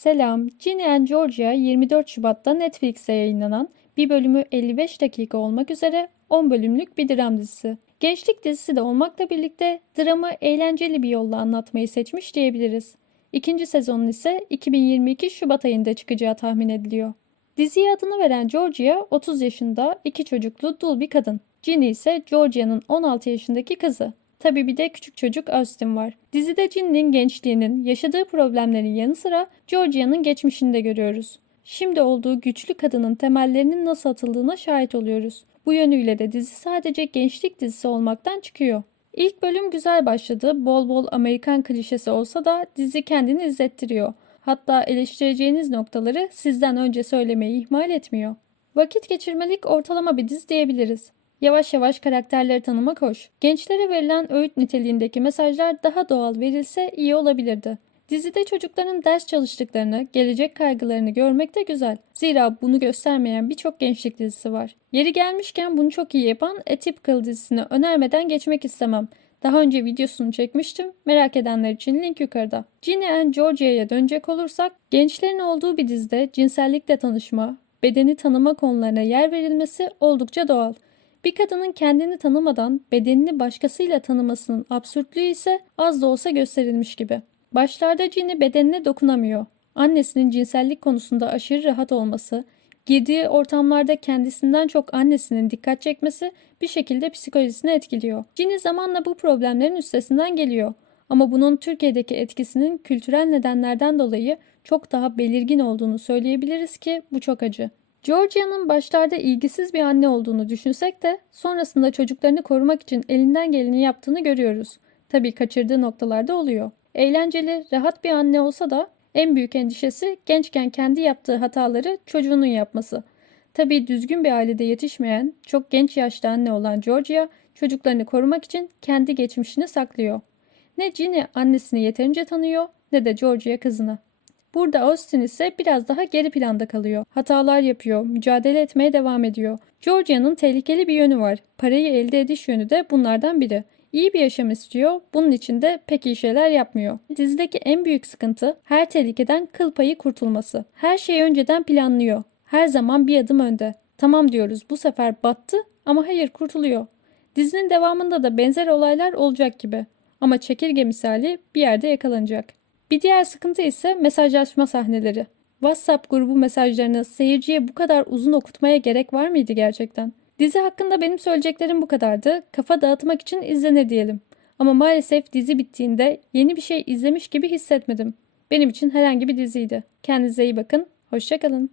Selam. Ginny and Georgia 24 Şubat'ta Netflix'e yayınlanan bir bölümü 55 dakika olmak üzere 10 bölümlük bir dram dizisi. Gençlik dizisi de olmakla birlikte dramı eğlenceli bir yolla anlatmayı seçmiş diyebiliriz. İkinci sezonun ise 2022 Şubat ayında çıkacağı tahmin ediliyor. Diziye adını veren Georgia 30 yaşında iki çocuklu dul bir kadın. Ginny ise Georgia'nın 16 yaşındaki kızı. Tabii bir de küçük çocuk Austin var. Dizide Ginny'nin gençliğinin, yaşadığı problemlerin yanı sıra Georgia'nın geçmişini de görüyoruz. Şimdi olduğu güçlü kadının temellerinin nasıl atıldığına şahit oluyoruz. Bu yönüyle de dizi sadece gençlik dizisi olmaktan çıkıyor. İlk bölüm güzel başladı. Bol bol Amerikan klişesi olsa da dizi kendini izlettiriyor. Hatta eleştireceğiniz noktaları sizden önce söylemeyi ihmal etmiyor. Vakit geçirmelik ortalama bir dizi diyebiliriz. Yavaş yavaş karakterleri tanımak hoş. Gençlere verilen öğüt niteliğindeki mesajlar daha doğal verilse iyi olabilirdi. Dizide çocukların ders çalıştıklarını, gelecek kaygılarını görmek de güzel. Zira bunu göstermeyen birçok gençlik dizisi var. Yeri gelmişken bunu çok iyi yapan Atypical dizisini önermeden geçmek istemem. Daha önce videosunu çekmiştim. Merak edenler için link yukarıda. Ginny and Georgia'ya dönecek olursak, gençlerin olduğu bir dizide cinsellikle tanışma, bedeni tanıma konularına yer verilmesi oldukça doğal. Bir kadının kendini tanımadan bedenini başkasıyla tanımasının absürtlüğü ise az da olsa gösterilmiş gibi. Başlarda Ginny bedenine dokunamıyor. Annesinin cinsellik konusunda aşırı rahat olması, girdiği ortamlarda kendisinden çok annesinin dikkat çekmesi bir şekilde psikolojisini etkiliyor. Ginny zamanla bu problemlerin üstesinden geliyor. Ama bunun Türkiye'deki etkisinin kültürel nedenlerden dolayı çok daha belirgin olduğunu söyleyebiliriz ki bu çok acı. Georgia'nın başlarda ilgisiz bir anne olduğunu düşünsek de sonrasında çocuklarını korumak için elinden geleni yaptığını görüyoruz. Tabii kaçırdığı noktalarda oluyor. Eğlenceli, rahat bir anne olsa da en büyük endişesi gençken kendi yaptığı hataları çocuğunun yapması. Tabii düzgün bir ailede yetişmeyen, çok genç yaşta anne olan Georgia çocuklarını korumak için kendi geçmişini saklıyor. Ne Ginny annesini yeterince tanıyor ne de Georgia kızını. Burada Austin ise biraz daha geri planda kalıyor. Hatalar yapıyor, mücadele etmeye devam ediyor. Georgia'nın tehlikeli bir yönü var. Parayı elde ediş yönü de bunlardan biri. İyi bir yaşam istiyor, bunun için de pek iyi şeyler yapmıyor. Dizideki en büyük sıkıntı her tehlikeden kıl payı kurtulması. Her şeyi önceden planlıyor. Her zaman bir adım önde. Tamam diyoruz bu sefer battı ama hayır kurtuluyor. Dizinin devamında da benzer olaylar olacak gibi. Ama çekirge misali bir yerde yakalanacak. Bir diğer sıkıntı ise mesajlaşma sahneleri. WhatsApp grubu mesajlarını seyirciye bu kadar uzun okutmaya gerek var mıydı gerçekten? Dizi hakkında benim söyleyeceklerim bu kadardı. Kafa dağıtmak için izlenir diyelim. Ama maalesef dizi bittiğinde yeni bir şey izlemiş gibi hissetmedim. Benim için herhangi bir diziydi. Kendinize iyi bakın. Hoşçakalın.